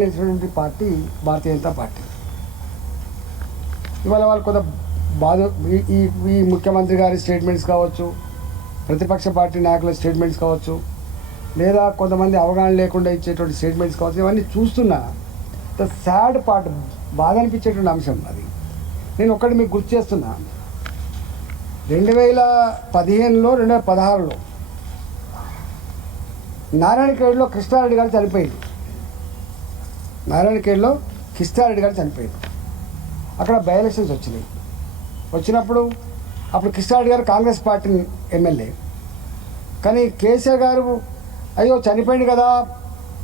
నిలిచినటువంటి party Bharatiya Janata party. ఇవాళ వాళ్ళు కొంత బాధ ఈ ముఖ్యమంత్రి గారి స్టేట్మెంట్స్ కావచ్చు, ప్రతిపక్ష పార్టీ నాయకుల స్టేట్మెంట్స్ కావచ్చు, లేదా కొంతమంది అవగాహన లేకుండా ఇచ్చేటువంటి స్టేట్మెంట్స్ కావచ్చు, ఇవన్నీ చూస్తున్నా ద సాడ్ పార్ట్, బాధ అనిపించేటువంటి అంశం అది. నేను ఒక్కటి మీకు గుర్తు చేస్తున్నా, 2015లో 2016లో నారాయణఖేడ్లో కృష్ణారెడ్డి గారు చనిపోయింది. నారాయణఖేడ్లో కృష్ణారెడ్డి గారు చనిపోయింది. అక్కడ బై ఎలక్షన్స్ వచ్చినాయి. వచ్చినప్పుడు అప్పుడు కృష్ణారెడ్డి గారు కాంగ్రెస్ పార్టీ ఎమ్మెల్యే. కానీ కేసీఆర్ గారు అయ్యో చనిపోయింది కదా,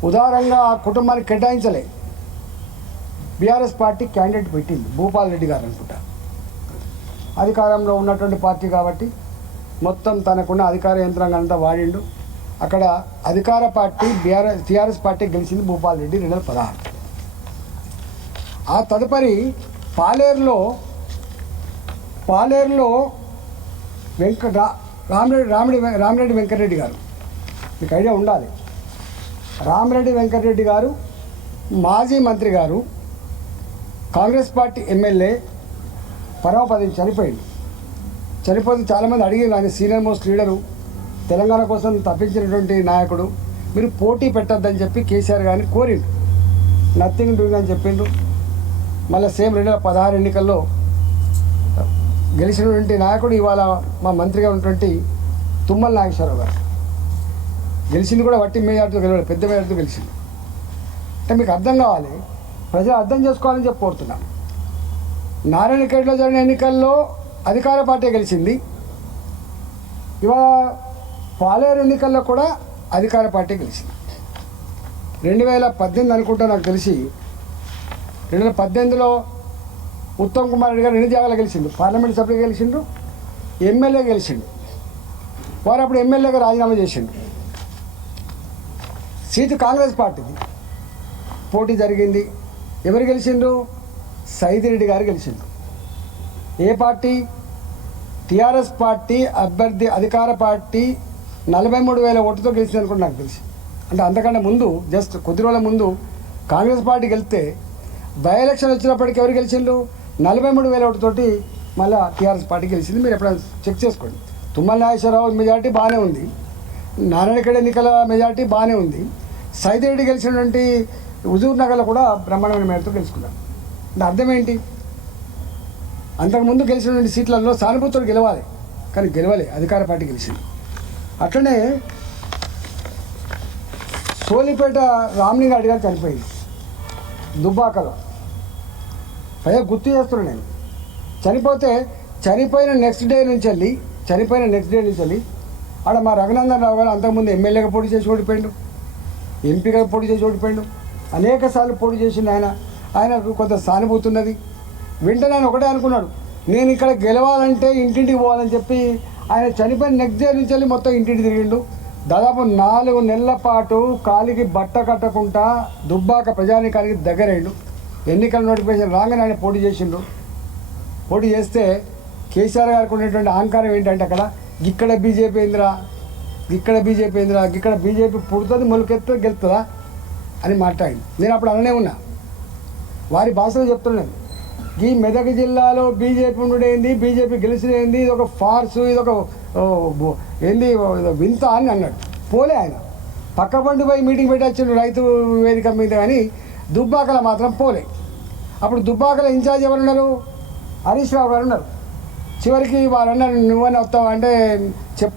ఉదారంగా ఆ కుటుంబానికి కేటాయించలే. బీఆర్ఎస్ పార్టీ క్యాండిడేట్ పెట్టింది, భూపాల్ రెడ్డి గారు అనుకుంటా. అధికారంలో ఉన్నటువంటి పార్టీ కాబట్టి మొత్తం తనకున్న అధికార యంత్రాంగం అంతా వాడిండు. అక్కడ అధికార పార్టీ టీఆర్ఎస్ పార్టీ గెలిచింది భూపాల్ రెడ్డి 2016. ఆ తదుపరి పాలేరులో రామిరెడ్డి వెంకటరెడ్డి గారు, మీకు ఐడియా ఉండాలి. రామిరెడ్డి వెంకటరెడ్డి గారు మాజీ మంత్రి గారు, కాంగ్రెస్ పార్టీ ఎమ్మెల్యే, పరమపదించి చనిపోయింది. చనిపోతే చాలామంది అడిగారు, ఆయన సీనియర్ మోస్ట్ లీడరు, తెలంగాణ కోసం తప్పించినటువంటి నాయకుడు, మీరు పోటీ పెట్టద్దని చెప్పి కేసీఆర్ గారిని కోరిండు. నథింగ్ డూయింగ్ అని చెప్పిండు. మళ్ళీ సేమ్ 2016 ఎన్నికల్లో గెలిచినటువంటి నాయకుడు ఇవాళ మా మంత్రిగా ఉన్నటువంటి తుమ్మల నాగేశ్వరరావు గారు. గెలిచింది కూడా వట్టి మెజార్టీతో గెలవాలి, పెద్ద మెజార్టీతో గెలిచింది. అంటే మీకు అర్థం కావాలి, ప్రజలు అర్థం చేసుకోవాలని చెప్పి కోరుతున్నాం. నారాయణఖేడ్లో జరిగిన ఎన్నికల్లో అధికార పార్టీ గెలిచింది. ఇవాళ పాలేరు ఎన్నికల్లో కూడా అధికార పార్టీ గెలిచింది. 2018 అనుకుంటా నాకు తెలిసి, 2018లో ఉత్తమ్ కుమార్ రెడ్డి గారు 2 జాగాలు గెలిచిండు. పార్లమెంట్ సభ్యులు గెలిచిండు, ఎమ్మెల్యే గెలిచిండు. వారు అప్పుడు ఎమ్మెల్యేగా రాజీనామా చేసిండు. సీటు కాంగ్రెస్ పార్టీది పోటీ జరిగింది. ఎవరు గెలిచిండ్రు? సైదిరెడ్డి గారు గెలిచిండు. ఏ పార్టీ? టీఆర్ఎస్ పార్టీ అభ్యర్థి, అధికార పార్టీ 43,000 ఓటుతో గెలిచింది అనుకుంటే నాకు తెలిసి. అంటే అంతకంటే ముందు, జస్ట్ కొద్ది రోజుల ముందు కాంగ్రెస్ పార్టీ గెలిస్తే బై ఎలక్షన్ వచ్చినప్పటికీ ఎవరు గెలిచిండు? 43,000 ఓటుతోటి మళ్ళీ టీఆర్ఎస్ పార్టీ గెలిచింది. మీరు ఎప్పుడైనా చెక్ చేసుకోండి. తుమ్మల నాగేశ్వరరావు మెజార్టీ బాగానే ఉంది, నారాయణఖేడ్ ఎన్నికల మెజార్టీ బాగానే ఉంది, సైదిరెడ్డి గెలిచినటువంటి హుజూర్ నగర్లో కూడా బ్రహ్మాండమైన మేరతో గెలుచుకున్నారు. అంటే అర్థం ఏంటి? అంతకుముందు గెలిచినటువంటి సీట్లలో సానుభూతులు గెలవాలి, కానీ గెలవలే, అధికార పార్టీ గెలిచింది. అట్లనే సోలిపేట రామలింగారెడ్డి గారు చనిపోయింది దుబ్బాకలో. పైగా గుర్తు చేస్తున్నాను నేను, చనిపోయిన నెక్స్ట్ డే నుంచి వెళ్ళి ఆడ మా రఘునందన్ రావు గారు అంతకుముందు ఎమ్మెల్యేగా పోటీ చేసి ఓడిపోయిండు, ఎంపీగా పోటీ చేసి ఓడిపోయిండు, అనేక సార్లు పోటీ చేసిండు. ఆయనకు కొంత సానుభూతి ఉన్నది. వెంటనే ఆయన ఒకటే అనుకున్నాడు, నేను ఇక్కడ గెలవాలంటే ఇంటింటికి పోవాలని చెప్పి ఆయన చనిపోయిన నెక్స్ట్ డే నుంచి వెళ్ళి మొత్తం ఇంటింటి తిరిగిండు. దాదాపు 4 నెలల పాటు కాలికి బట్ట కట్టకుండా దుబ్బాక ప్రజానీకానికి దగ్గరైండు. ఎన్నికల నోటిఫికేషన్ రాగానే ఆయన పోటీ చేసిండు. పోటీ చేస్తే కేసీఆర్ గారికి ఉన్నటువంటి అహంకారం ఏంటంటే, అక్కడ ఇక్కడ బీజేపీ ఏందిరా, ఇక్కడ బీజేపీ పుడుతుంది, మొలకెత్తుంది, గెలుతుందా అని మాట్లాడింది. నేను అప్పుడు అలానే ఉన్నా, వారి భాషలో చెప్తున్నాను. ఈ మెదక్ జిల్లాలో బీజేపీ ఉండేంది, బీజేపీ గెలిచినది, ఇది ఒక ఫార్సు, ఇది ఒక ఏంది వింత అని అన్నాడు. పోలే ఆయన, పక్క పండు పోయి మీటింగ్ పెట్టొచ్చిండు రైతు వేదిక మీద, కానీ దుబ్బాకల మాత్రం పోలే. అప్పుడు దుబ్బాకల ఇన్ఛార్జ్ ఎవరు ఉన్నారు? హరీష్ రావు గారు ఉన్నారు. చివరికి వారు అన్నారు, నువ్వని వస్తావా అంటే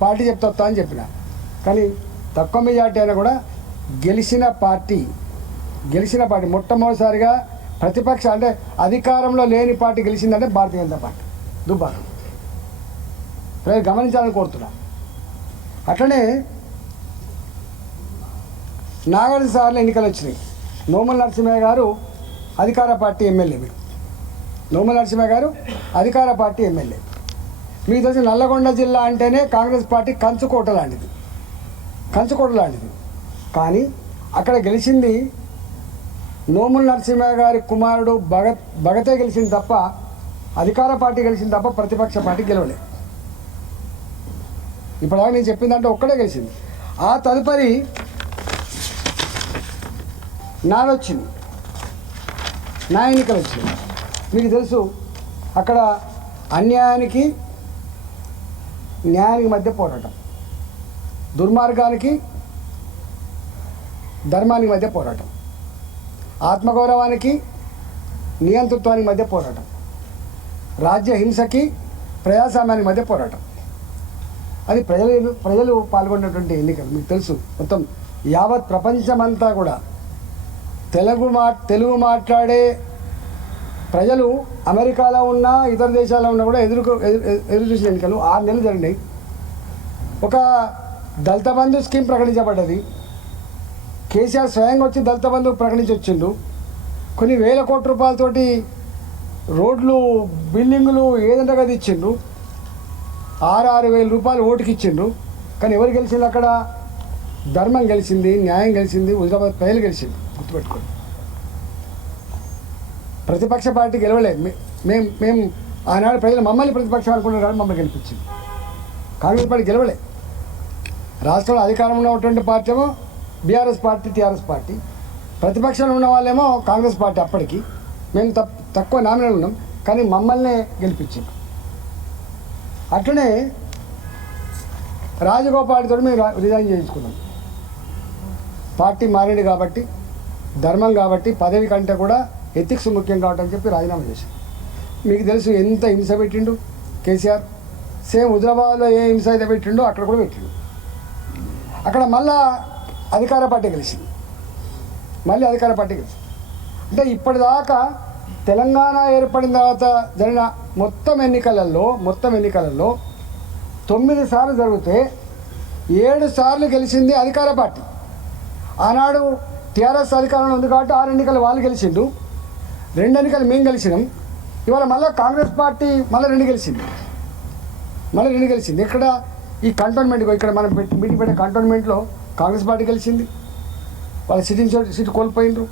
పార్టీ చెప్తే వస్తావు అని చెప్పిన. కానీ తక్కువ మెజార్టీ అయినా కూడా గెలిచిన పార్టీ మొట్టమొదటిసారిగా ప్రతిపక్ష, అంటే అధికారంలో లేని పార్టీ గెలిచిందంటే భారతీయ జనతా పార్టీ దుబ్బాక. ప్రజలు గమనించాలని కోరుతున్నా. అట్లనే 4 సార్లు ఎన్నికలు వచ్చినాయి. నోముల నరసింహయ్య గారు అధికార పార్టీ ఎమ్మెల్యే. మీకు తెలిసి నల్లగొండ జిల్లా అంటేనే కాంగ్రెస్ పార్టీ కంచుకోట లాంటిది. కానీ అక్కడ గెలిచింది నోముల నరసింహయ్య గారి కుమారుడు భగతే గెలిచింది తప్ప, అధికార పార్టీ గెలిచింది తప్ప ప్రతిపక్ష పార్టీ గెలవలే. ఇప్పటిదాకా నేను చెప్పిందంటే ఒక్కడే గెలిచింది. ఆ తదుపరి నాదొచ్చింది. నా ఎన్నికలు వచ్చినాయి. మీకు తెలుసు అక్కడ అన్యాయానికి న్యాయానికి మధ్య పోరాటం, దుర్మార్గానికి ధర్మానికి మధ్య పోరాటం, ఆత్మగౌరవానికి నియంతృత్వానికి మధ్య పోరాటం, రాజ్య హింసకి ప్రజాస్వామ్యానికి మధ్య పోరాటం. అది ప్రజలు పాల్గొన్నటువంటి ఎన్నికలు. మీకు తెలుసు మొత్తం యావత్ ప్రపంచమంతా కూడా తెలుగు మాట్లాడే ప్రజలు అమెరికాలో ఉన్నా ఇతర దేశాల్లో ఉన్నా కూడా ఎదురు చూసిన ఎన్నికలు 6 నెలలు జరిగినాయి. ఒక దళిత బంధు స్కీమ్ ప్రకటించబడ్డది. కేసీఆర్ స్వయంగా వచ్చి దళిత బంధు ప్రకటించి వచ్చిండు. కొన్ని వేల కోట్ల రూపాయలతోటి రోడ్లు బిల్డింగులు ఏదంటే కదా ఇచ్చిండ్రు. 6,000 రూపాయలు ఓటుకి ఇచ్చిండ్రు. కానీ ఎవరు గెలిచింది అక్కడ? ధర్మం గెలిచింది, న్యాయం గెలిచింది, హుజరాబాద్ ప్రజలు గెలిచింది. గుర్తుపెట్టుకోండి. ప్రతిపక్ష పార్టీ గెలవలే. మేము ఆనాడు ప్రజలు మమ్మల్ని ప్రతిపక్షం అనుకున్నారు కానీ మమ్మల్ని గెలిపించింది. కాంగ్రెస్ పార్టీ గెలవలే. రాష్ట్రంలో అధికారంలో ఉన్నటువంటి పార్టీ ఏమో బీఆర్ఎస్ పార్టీ, టీఆర్ఎస్ పార్టీ. ప్రతిపక్షంలో ఉన్న వాళ్ళేమో కాంగ్రెస్ పార్టీ. అప్పటికి మేము తక్కువ నామినేట్ ఉన్నాం కానీ మమ్మల్నే గెలిపించింది. అట్లనే రాజగోపాల్తో మేము రిజైన్ చేయించుకున్నాం. పార్టీ మారింది కాబట్టి, ధర్మం కాబట్టి, పదవి కంటే కూడా ఎథిక్స్ ముఖ్యం కాబట్టి అని చెప్పి రాజీనామా చేశాం. మీకు తెలుసు ఎంత హింస పెట్టిండు కేసీఆర్. సేమ్ హుజరాబాద్లో ఏ హింస అయితే పెట్టిండో అక్కడ కూడా పెట్టిండు. అక్కడ మళ్ళా అధికార పార్టీ గెలిచింది. అంటే ఇప్పటిదాకా తెలంగాణ ఏర్పడిన తర్వాత జరిగిన మొత్తం ఎన్నికలలో 9 సార్లు జరిగితే 7 సార్లు గెలిచింది అధికార పార్టీ. ఆనాడు టీఆర్ఎస్ అధికారంలో ఉంది కాబట్టి 6 ఎన్నికలు వాళ్ళు గెలిచిండు, 2 ఎన్నికలు మేము గెలిచినాం. ఇవాళ మళ్ళీ కాంగ్రెస్ పార్టీ మళ్ళీ 2 గెలిచింది. ఇక్కడ ఈ కంటోన్మెంట్, ఇక్కడ మనం మీటింగ్ పెట్టే కంటోన్మెంట్లో కాంగ్రెస్ పార్టీ గెలిచింది. వాళ్ళు సీటు కోల్పోయినరు.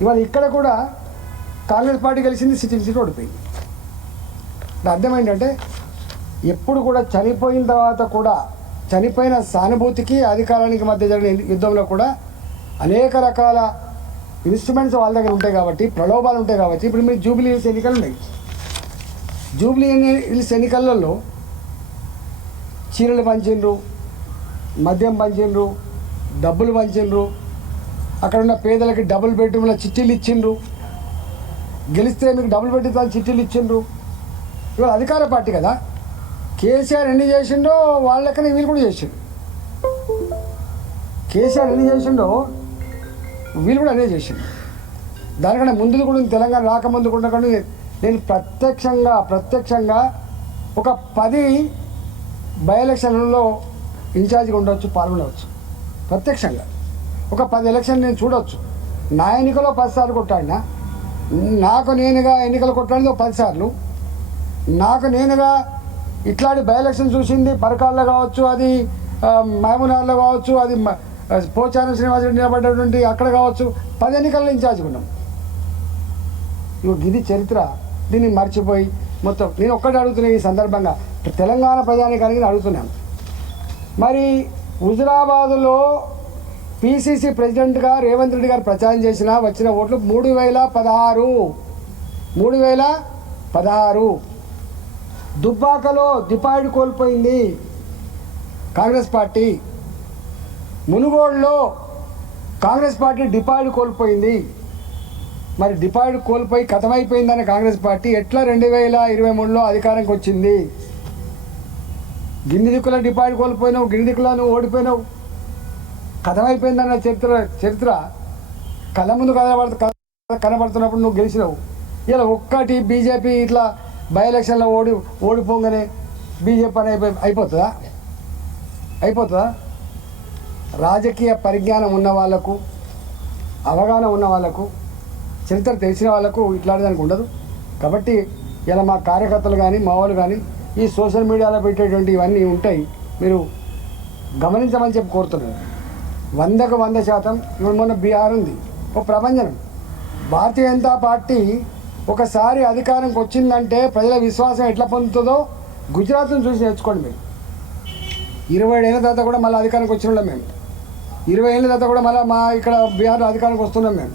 ఇవాళ ఇక్కడ కూడా కాంగ్రెస్ పార్టీ గెలిచింది, సీటు ఓడిపోయింది. అర్థం ఏంటంటే ఎప్పుడు కూడా చనిపోయిన తర్వాత కూడా, చనిపోయిన సానుభూతికి అధికారానికి మధ్య జరిగిన యుద్ధంలో కూడా అనేక రకాల ఇన్స్ట్రుమెంట్స్ వాళ్ళ దగ్గర ఉంటాయి కాబట్టి, ప్రలోభాలు ఉంటాయి కాబట్టి. ఇప్పుడు మీరు జూబ్లీ హిల్స్ ఎన్నికలు ఉన్నాయి. జూబ్లీ హిల్స్ ఎన్నికలలో చీరలు పంచిండ్రు, మద్యం పంచిండ్రు, డబ్బులు పంచిండ్రు. అక్కడ ఉన్న పేదలకి డబుల్ బెడ్రూమ్ల చిట్టీలు ఇచ్చిండ్రు. గెలిస్తే మీకు డబుల్ బెడ్రూమ్ చిట్టీలు ఇచ్చిండ్రు. ఇవాళ అధికార పార్టీ కదా. కేసీఆర్ ఎన్ని చేసిండో వాళ్ళ లెక్కనే వీళ్ళు కూడా చేసిండు. కేసీఆర్ ఎన్ని చేసిండో వీళ్ళు కూడా అనే చేసిండు. దానికన్నా ముందు కూడా తెలంగాణ రాకముందు కూడా నేను ప్రత్యక్షంగా ఒక 10 బై ఎలక్షన్లలో ఇన్ఛార్జిగా ఉండవచ్చు, పాల్గొనవచ్చు. ప్రత్యక్షంగా ఒక 10 ఎలక్షన్ నేను చూడవచ్చు. నా ఎన్నికలో 10 సార్లు కొట్టాడినా, నాకు నేనుగా ఎన్నికలు కొట్టాడిది 10 సార్లు. నాకు నేనుగా ఇట్లాంటి బై ఎలక్షన్ చూసింది పరకాల్లో కావచ్చు, అది మహబూబ్నగర్లో కావచ్చు, అది పోచారం శ్రీనివాసరెడ్డి నిలబడ్డటువంటి అక్కడ కావచ్చు. 10 ఎన్నికల్లో ఇన్ఛార్జ్గా ఉన్నాం. ఇది చరిత్ర. దీన్ని మర్చిపోయి మొత్తం నేను ఒక్కటి అడుగుతున్నాను ఈ సందర్భంగా, తెలంగాణ ప్రజానికానికి అడుగుతున్నాను. మరి హుజరాబాదులో పిసిసి ప్రెసిడెంట్గా రేవంత్ రెడ్డి గారు ప్రచారం చేసిన వచ్చిన ఓట్లు 3016. దుబ్బాకలో డిపాయిడ్ కోల్పోయింది కాంగ్రెస్ పార్టీ. మునుగోడులో కాంగ్రెస్ పార్టీ డిపాయిడ్ కోల్పోయింది. మరి డిపాయిడ్ కోల్పోయి కథమైపోయిందని కాంగ్రెస్ పార్టీ ఎట్లా 2023లో అధికారానికి వచ్చింది? గిన్ని దిక్కుల డిపాయిడ్ కోల్పోయినావు, గిన్ని దిక్కుల నువ్వు ఓడిపోయినావు, కథమైపోయిందన్న చరిత్ర కళ్ళ ముందు కనబడుతున్నప్పుడు నువ్వు గెలిచినావు. ఇలా ఒక్కటి బీజేపీ ఇట్లా బై ఎలక్షన్లో ఓడిపోగానే బీజేపీ అని అయిపోతుందా? రాజకీయ పరిజ్ఞానం ఉన్న వాళ్ళకు, అవగాహన ఉన్న వాళ్ళకు, చరిత్ర తెలిసిన వాళ్ళకు ఇట్లాంటిదానికి ఉండదు. కాబట్టి ఇలా మా కార్యకర్తలు కానీ మా వాళ్ళు కానీ ఈ సోషల్ మీడియాలో పెట్టేటువంటి ఇవన్నీ ఉంటాయి, మీరు గమనించమని చెప్పి కోరుతున్నాను. 100కు 100%. ఇప్పుడు మొన్న బీహార్ ఉంది, ఒక ప్రభంజనం. భారతీయ జనతా పార్టీ ఒకసారి అధికారంకి వచ్చిందంటే ప్రజల విశ్వాసం ఎట్లా పొందుతుందో గుజరాత్ను చూసి నేర్చుకోండి. మీరు 20 ఏళ్ళ తర్వాత కూడా మళ్ళీ అధికారానికి వచ్చినాం మేము. 20 ఏళ్ళ తర్వాత కూడా మళ్ళీ మా ఇక్కడ బీహార్లో అధికారానికి వస్తున్నాం మేము.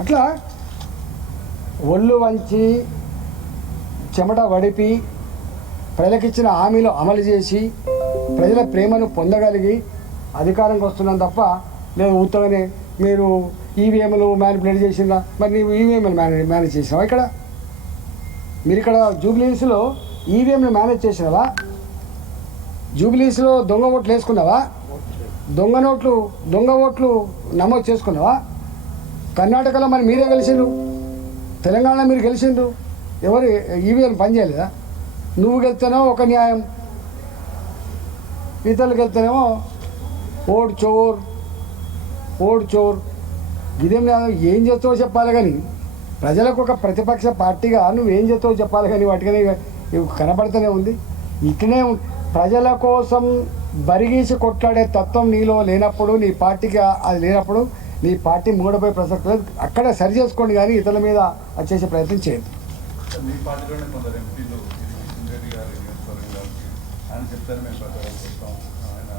అట్లా ఒళ్ళు వంచి చెమట వడిపి ప్రజలకిచ్చిన హామీలు అమలు చేసి ప్రజల ప్రేమను పొందగలిగి అధికారంకి వస్తున్నాం తప్ప నేను ఉత్తగానే మీరు ఈవీఎంలు మ్యానిపులేట్ చేసిందా, మరి నీవు ఈవీఎంలు మేనేజ్ చేసినావా? ఇక్కడ మీరు ఇక్కడ జూబ్లీహిల్స్లో ఈవీఎంలు మేనేజ్ చేసినావా? జూబ్లీహిల్స్లో దొంగ ఓట్లు వేసుకున్నావా? దొంగ ఓట్లు నమోదు చేసుకున్నావా? కర్ణాటకలో మరి మీరే గెలిచిండ్రు, తెలంగాణలో మీరు గెలిచిండ్రు, ఎవరు ఈవీఎం పనిచేయలేదా? నువ్వు గెలిస్తేనేమో ఒక న్యాయం, ఇతరులు గెలిస్తేనేమో ఓడ్ చోర్. ఇదేం ఏం చేస్తావో చెప్పాలి కానీ ప్రజలకు ఒక ప్రతిపక్ష పార్టీగా నువ్వేం చేస్తావో చెప్పాలి కానీ వాటికనే కనపడుతూనే ఉంది. ఇట్లనే ప్రజల కోసం బరిగీసి కొట్లాడే తత్వం నీలో లేనప్పుడు, నీ పార్టీకి అది లేనప్పుడు నీ పార్టీ మూడపోయే ప్రసక్తి లేదు. అక్కడ సరి చేసుకోండి కానీ ఇతరుల మీద అది చేసే ప్రయత్నం చేయదు. మీ పార్టీలోనే కొందరు ఎంపీలు రెడ్డి గారు ఆయన చెప్తారు మేము ప్రచారం చేస్తాం, ఆయన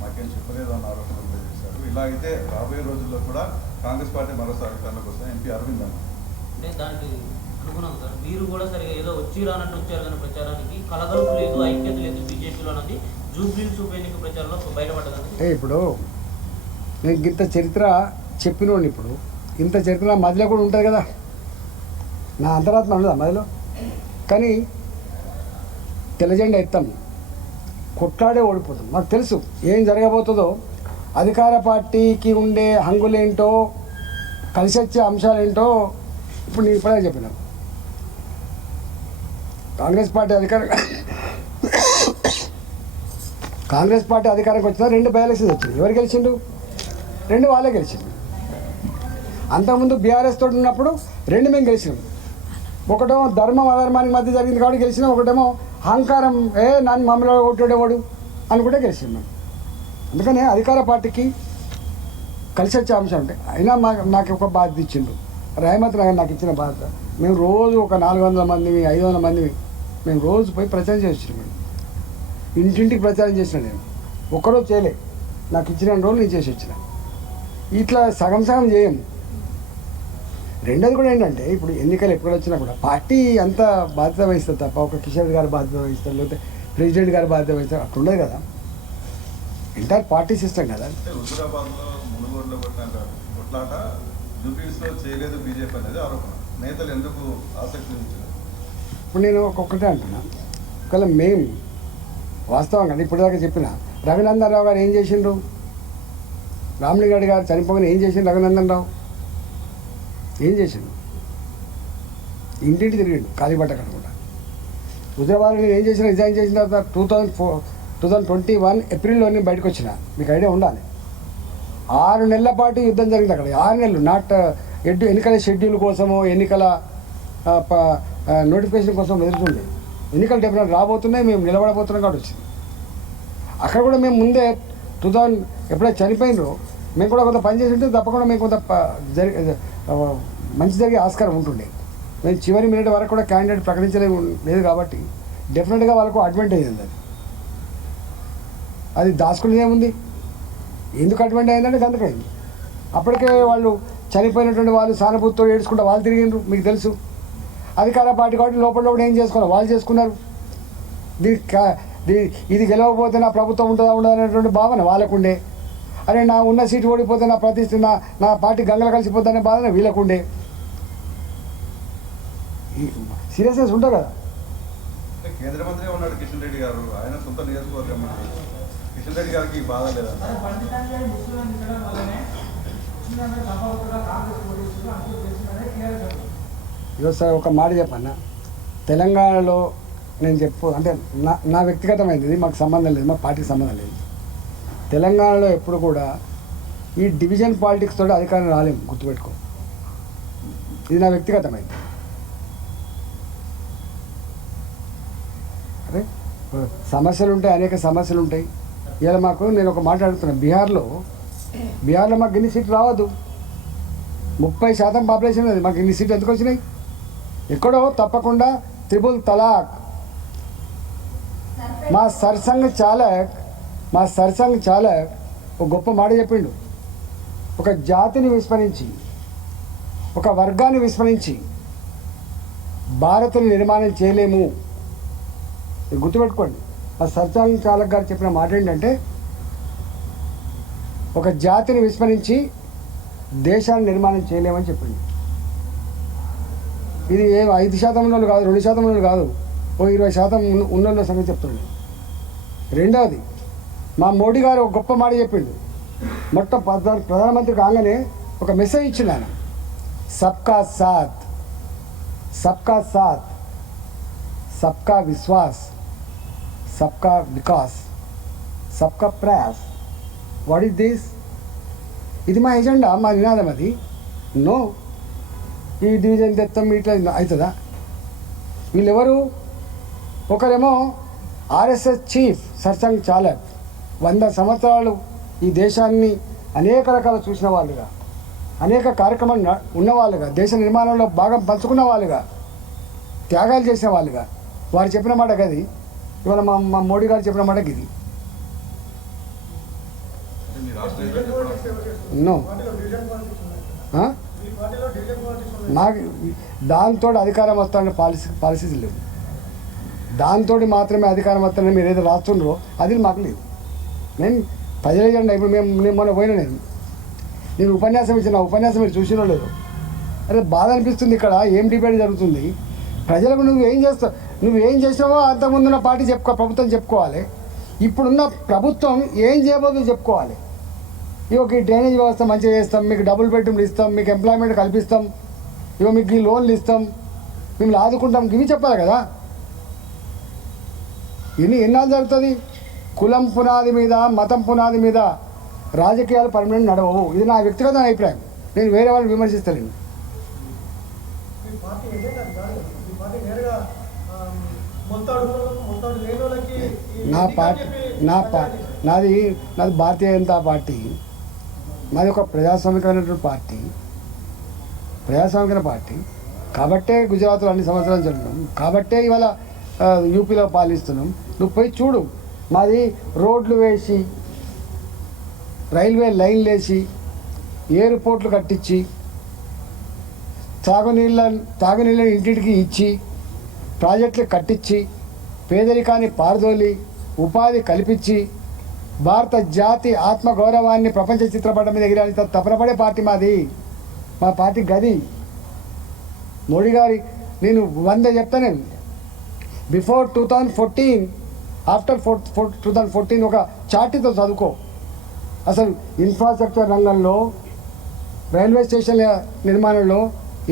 మాకేం చెప్పలేదు అన్న ఆరోపణలు కూడా చేశారు. ఇలా అయితే రాబోయే రోజుల్లో కూడా కాంగ్రెస్ పార్టీ మరోసారి అధికారంలోకి వస్తాం. ఎంపీ అరవింద్ అన్న అంటే దానికి అనుకున్నాం సార్, మీరు కూడా సరిగా ఏదో వచ్చి రానట్టు వచ్చారు కానీ ప్రచారానికి కలగలుపు లేదు, ఐక్యత లేదు బీజేపీలో అన్నది జూబ్లీహిల్స్ ఉప ఎన్నిక ప్రచారంలో బయటపడ్డది. ఇప్పుడు నేను ఇంత చరిత్ర చెప్పినోడిని, ఇప్పుడు ఇంత చరిత్ర నా మదిలో కూడా ఉంటుంది కదా, నా అంతరాత్మ ఉండదా మదిలో? కానీ తెల్లజెండా ఎత్తాం, కొట్లాడే ఓడిపోతాం. మాకు తెలుసు ఏం జరగబోతుందో, అధికార పార్టీకి ఉండే హంగులేంటో, కలిసి వచ్చే అంశాలేంటో ఇప్పుడు నేను ఇప్పుడే చెప్పినాను. కాంగ్రెస్ పార్టీ అధికారానికి వచ్చినా 2 బై ఎలక్షన్స్ వచ్చింది. ఎవరు గెలిచిండు? 2 వాళ్ళే గెలిచిండు. అంతకుముందు బీఆర్ఎస్ తోటి ఉన్నప్పుడు 2 మేము గెలిచినాం. ఒకటేమో ధర్మం అధర్మానికి మధ్య జరిగింది కాబట్టి గెలిచినాం, ఒకటేమో అహంకారం నన్ను మమ్మల్ని కొట్టేవాడు అనుకుంటే గెలిచినాం. అందుకనే అధికార పార్టీకి కలిసి వచ్చే అంశం ఉంటాయి. అయినా నాకు ఒక బాధ్యత ఇచ్చిండు రహమత్ నగర్, నాకు ఇచ్చిన బాధ్యత. మేము రోజు ఒక 400 మందిని 500 మందిని మేము రోజు పోయి ప్రచారం చేస్తున్నాం. మేము ఇంటింటికి ప్రచారం చేసిన, నేను ఒక్కరోజు చేయలే, నాకు ఇచ్చిన రోజులు నేను చేసి వచ్చిన. ఇట్లా సగం చేయం. రెండోది కూడా ఏంటంటే, ఇప్పుడు ఎన్నికలు ఎప్పుడు వచ్చినా కూడా పార్టీ అంతా బాధ్యత వహిస్తుంది తప్ప ఒక కిషోర్ గారు బాధ్యత వహిస్తారు, లేకపోతే ప్రెసిడెంట్ గారు బాధ్యత వహిస్తారు, అట్లా ఉండదు కదా. ఎంటైర్ పార్టీ సిస్టమ్ కదా. హుజూరాబాద్లో మునుగోడులో కొట్లాట జూబ్లీహిల్స్లో చేయలేదు బీజేపీ అనేది ఆరోపణ. నేతలు ఎందుకు ఆసక్తి చూపించారు? ఇప్పుడు నేను ఒక్కొక్కటే అంటున్నా, ఒకవేళ మేము వాస్తవంగా ఇప్పటిదాకా చెప్పిన రఘునందన్ రావు గారు ఏం చేసిండ్రు, రామలింగారెడ్డి గారు చనిపోగానే ఏం చేసిండు రఘునందన్ రావు? ఏం చేసిండు? ఇంటింటి తిరిగిండు కాలిబట్ట కట్టకుండా. హుజూరాబాద్ నేను ఏం చేసిన, రిజైన్ చేసిన తర్వాత 2021 ఏప్రిల్లోనే బయటకు వచ్చిన. మీకు ఐడియా ఉండాలి. 6 నెలల పాటు యుద్ధం జరిగింది అక్కడ. 6 నెలలు ఎన్నికల షెడ్యూల్ కోసమో, ఎన్నికల నోటిఫికేషన్ కోసం ఎదురుతుంది. ఎన్నికలు డెఫినెట్ రాబోతున్నాయి, మేము నిలబడబోతున్నాం కాబట్టి వచ్చింది. అక్కడ కూడా మేము ముందే 2000 ఎప్పుడైతే చనిపోయినరో మేము కూడా కొంత పని చేసి ఉంటే తప్పకుండా మేము కొంత మంచి జరిగే ఆస్కారం ఉంటుండే. మేము చివరి మినిట్ వరకు కూడా క్యాండిడేట్ ప్రకటించలేదు కాబట్టి డెఫినెట్గా వాళ్ళకు అడ్వాంటేజ్ ఉంది. అది దాచుకునేదే ఉంది. ఎందుకు అడ్వాంటేజ్ అయిందంటే గంతకైంది. అప్పటికే వాళ్ళు చనిపోయినటువంటి వాళ్ళు సానుభూతితో ఏడ్చుకుంటూ వాళ్ళు తిరిగిండ్రు, మీకు తెలుసు. అధికార పార్టీ కాబట్టి లోపల ఏం చేసుకున్నారు, వాళ్ళు చేసుకున్నారు. ఇది గెలవకపోతే నా ప్రభుత్వం ఉంటుందా ఉండదనేటువంటి భావన వాళ్ళకుండే. అరే నా ఉన్న సీటు ఓడిపోతే నా ప్రతిష్ఠ నా పార్టీ గంగలు కలిసిపోతుందనే భావన వీళ్ళకుండే. సీరియస్నెస్ ఉంటుంది కదా. కేంద్ర మంత్రి ఉన్నాడు కిషన్ రెడ్డి గారు, ఆయన సొంత నియోజకవర్గం. కిషన్ రెడ్డి గారికి బాధ లేదా? ఈరోజు సార్ ఒక మాట చెప్పన్నా, తెలంగాణలో నేను అంటే నా వ్యక్తిగతమైనది, ఇది మాకు సంబంధం లేదు, మా పార్టీకి సంబంధం లేదు. తెలంగాణలో ఎప్పుడు కూడా ఈ డివిజన్ పాలిటిక్స్ తోటి అధికారం రాలేము, గుర్తుపెట్టుకో. ఇది నా వ్యక్తిగతమైనది. అరే సమస్యలు ఉంటాయి, అనేక సమస్యలు ఉంటాయి. ఇలా నేను ఒక మాట అడుగుతున్నాను, బీహార్లో మాకు ఇన్ని సీట్లు రావద్దు, 30% పాపులేషన్ అది, మాకు ఇన్ని సీట్లు ఎందుకు వచ్చినాయి? ఎక్కడో తప్పకుండా త్రిపుల్ తలాక్. మా సర్సంఘ్ చాలక్ ఒక గొప్ప మాట చెప్పిండు. ఒక జాతిని విస్మరించి, ఒక వర్గాన్ని విస్మరించి భారత్ని నిర్మాణం చేయలేము. ఇది గుర్తుపెట్టుకోండి. ఆ సర్చాంగ్ చాలక్ గారు చెప్పిన మాట ఏంటంటే, ఒక జాతిని విస్మరించి దేశాన్ని నిర్మాణం చేయలేమని చెప్పింది. ఇది 5% ఉన్నోళ్ళు కాదు, 2% ఉన్నోళ్ళు కాదు, ఓ 20% ఉన్నోళ్ళ సంగతి చెప్తున్నాడు. రెండవది, మా మోడీ గారు ఒక గొప్ప మాట చెప్పిండు. ప్రధానమంత్రి కాగానే ఒక మెసేజ్ ఇచ్చిండు ఆయన, సబ్కా సాత్, సబ్కా సాత్, సబ్కా విశ్వాస్, సబ్కా వికాస్, సబ్కా ప్రయాస్. What is this? ఇది మా ఎజెండా, మా నినాదం. అది నో, ఈ డివిజన్ తెత్తం ఇట్లా అవుతుందా? వీళ్ళెవరు? ఒకరేమో ఆర్ఎస్ఎస్ చీఫ్ సర్చాంగ్ చాలక్, 100 సంవత్సరాలు ఈ దేశాన్ని అనేక రకాల చూసిన వాళ్ళుగా, అనేక కార్యక్రమాలు ఉన్నవాళ్ళుగా, దేశ నిర్మాణంలో భాగం పంచుకున్న వాళ్ళుగా, త్యాగాలు చేసిన వాళ్ళుగా, వారు చెప్పిన మాట గది. ఇవాళ మా మోడీ గారు చెప్పిన మాట ఇది. నో, నాకు దాంతో అధికారం వస్తాడని పాలసీస్ లేవు. దాంతో మాత్రమే అధికారం వస్తానని మీరు ఏదో రాస్తుండ్రో అది మాకు లేదు. నేను ప్రజల ఎజెండా. ఇప్పుడు నేను మొన్న పోయినా, నేను ఉపన్యాసం ఇచ్చిన ఉపన్యాసం మీరు చూసినో లేదు. అరే బాధ అనిపిస్తుంది. ఇక్కడ ఏం డిబేట్ జరుగుతుంది? ప్రజలకు నువ్వేం చేసినావో అంతకుముందున్న పార్టీ ప్రభుత్వం చెప్పుకోవాలి. ఇప్పుడున్న ప్రభుత్వం ఏం చేయబోతుందో చెప్పుకోవాలి. ఇగో ఈ డ్రైనేజ్ వ్యవస్థ మంచిగా చేస్తాం, మీకు డబుల్ బెడ్రూమ్లు ఇస్తాం, మీకు ఎంప్లాయ్మెంట్ కల్పిస్తాం, ఇగో మీకు ఈ లోన్లు ఇస్తాం, మిమ్మల్ని ఆదుకుంటాం, ఇవి చెప్పాలి కదా. ఎన్నాళ్ళు జరుగుతుంది? కులం పునాది మీద, మతం పునాది మీద రాజకీయాలు పర్మనెంట్ నడవవు. ఇది నా వ్యక్తిగత అభిప్రాయం. నేను వేరే వాళ్ళని విమర్శిస్తాను. నాది భారతీయ జనతా పార్టీ. మాది ఒక ప్రజాస్వామికమైనటువంటి పార్టీ. కాబట్టే గుజరాత్లో అన్ని సంవత్సరాలు జరుగుతున్నాం. కాబట్టే ఇవాళ యూపీలో పాలిస్తున్నాం. నువ్వు పోయి చూడు. మాది రోడ్లు వేసి, రైల్వే లైన్లు వేసి, ఎయిర్పోర్ట్లు కట్టించి, తాగునీళ్ళని ఇంటింటికి ఇచ్చి, ప్రాజెక్టులు కట్టించి, పేదరికాన్ని పారదోలి, ఉపాధి కల్పించి, భారత జాతి ఆత్మగౌరవాన్ని ప్రపంచ చిత్రపటం మీద ఎగిరాలి తపనపడే పార్టీ మాది. మా పార్టీ గది. మోడీ గారి నేను 100 చెప్తాను. బిఫోర్ 2014, ఆఫ్టర్ 2014 ఒక చార్టీతో చదువుకో. అసలు ఇన్ఫ్రాస్ట్రక్చర్ రంగంలో, రైల్వే స్టేషన్ల నిర్మాణంలో,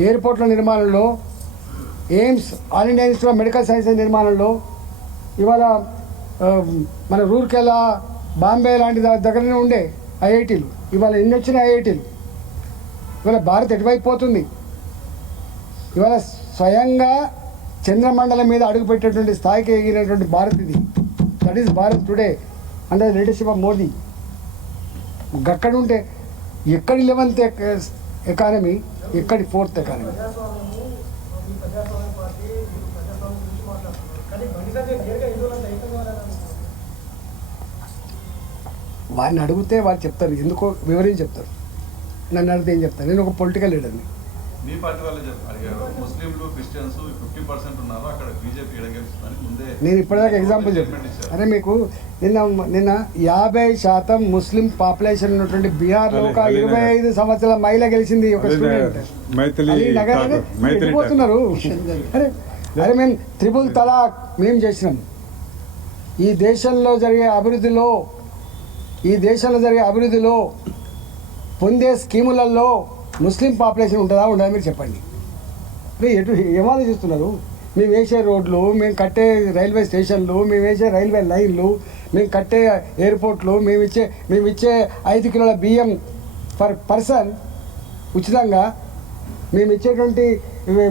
ఎయిర్పోర్ట్ల నిర్మాణంలో, AIIMS, all India institute of medical sciences నిర్మాణంలో, ఇవాళ మన రూర్కెలా, బాంబే లాంటి దగ్గరనే ఉండే ఐఐటీలు, ఇవాళ ఎన్ని వచ్చినాయి ఐఐటీలు. ఇవాళ భారత్ ఎటువైపు పోతుంది? ఇవాళ స్వయంగా చంద్రమండలం మీద అడుగుపెట్టేటువంటి స్థాయికి ఎగిరినటువంటి భారత్ ఇది. That is Bharat today under leadership of Modi. అక్కడ ఉంటే ఎక్కడి 11th ఎకానమీ, ఎక్కడి 4th ఎకానమీ. వారిని అడిగితే వాళ్ళు చెప్తారు, ఎందుకో వివరించి చెప్తారు. నన్ను అడిగితే ఏం చెప్తాను? నేను ఒక పొలిటికల్ లీడర్ని. మీ పార్టీ వాళ్ళు అడిగారు, ముస్లింలు క్రిస్టియన్స్ 50% ఉన్నారు, అక్కడ బీజేపీ ఎడగలుస్తుందని ముందే. నేను ఇప్పటిదాకా ఎగ్జాంపుల్ చెప్పాను. అరే మీకు నిన్న 50% ముస్లిం పాపులేషన్ ఉన్నటువంటి బీహార్లో ఒక 25 సంవత్సరాల మహిళ గెలిచింది ఒక స్టూడెంట్. పోతున్నారు. అరే మేము త్రిపుల్ తలాక్ మేము చేసినాం. ఈ దేశంలో జరిగే అభివృద్ధిలో పొందే స్కీములలో ముస్లిం పాపులేషన్ ఉంటుందా ఉండదా మీరు చెప్పండి. ఏం ఆలోచిస్తున్నారు? మేము వేసే రోడ్లు, మేము కట్టే రైల్వే స్టేషన్లు, మేము వేసే రైల్వే లైన్లు, మేము కట్టే ఎయిర్పోర్ట్లు, మేము ఇచ్చే 5 కిలోల బియ్యం పర్ పర్సన్ ఉచితంగా, మేము ఇచ్చేటువంటి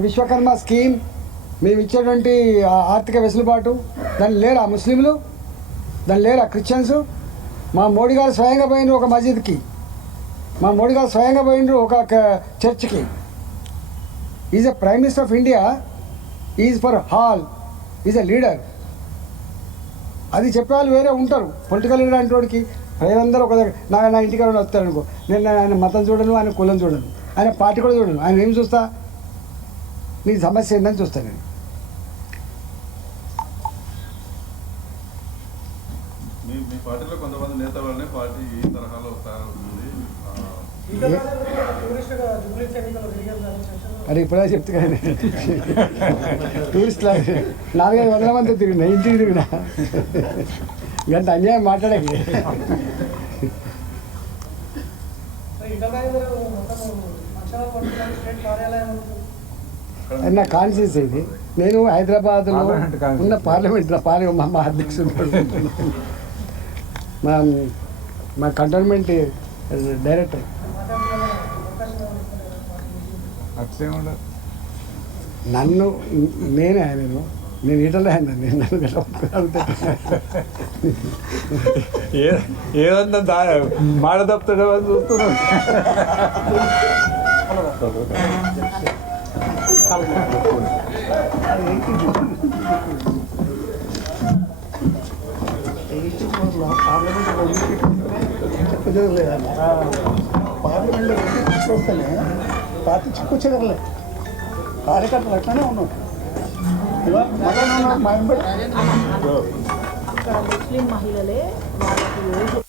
విశ్వకర్మ స్కీమ్, మేము ఇచ్చేటువంటి ఆర్థిక వెసులుబాటు, దాన్ని లేరా ముస్లింలు? దాన్ని లేరా క్రిస్టియన్స్? మా మోడీ గారు స్వయంగా పోయినరు ఒక మసీద్కి, మా మోడీ గారు స్వయంగా పోయినరు ఒక చర్చ్కి. Is a prime minister of India, is for all, is a leader. అది చెప్పేవాళ్ళు వేరే ఉంటారు. పొలిటికల్ లీడర్ అంటే వాడికి ప్రజలందరూ ఒక దగ్గర నా ఇంటికి వస్తారనుకో, నేను ఆయన మతం చూడను, ఆయన కులం చూడను, ఆయన పార్టీ కూడా చూడను. ఆయన ఏం చూస్తా? నీ సమస్య ఏంటని చూస్తాను నేను. పార్టీలో కొంతమంది నేత వల్లనే పార్టీ ఈ తరహాలో తయారవుతుంది. అది ఇప్పుడే చెప్తే కానీ టూరిస్ట్ లాగా 400-500 మంది తిరిగినా, ఇంటికి తిరిగినా, ఇంత అన్యాయం మాట్లాడకి. నా కాన్షియస్ ఇది. నేను హైదరాబాద్లో ఉన్న పార్లమెంట్లో మా అధ్యక్షుడు మా కంటోన్మెంట్ డైరెక్టర్ నన్ను నేనే ఆయనను నేను ఈటలే ఆయన నన్ను ఏదన్నా మాట తప్పుతాడో అని చూస్తున్నాను. పార్లమెంట్లో వస్తేనే పార్టీ చిక్కొచ్చేదలే కార్యకర్తలు అట్లనే ఉన్నాం. ముస్లిం మహిళలే వాళ్ళకి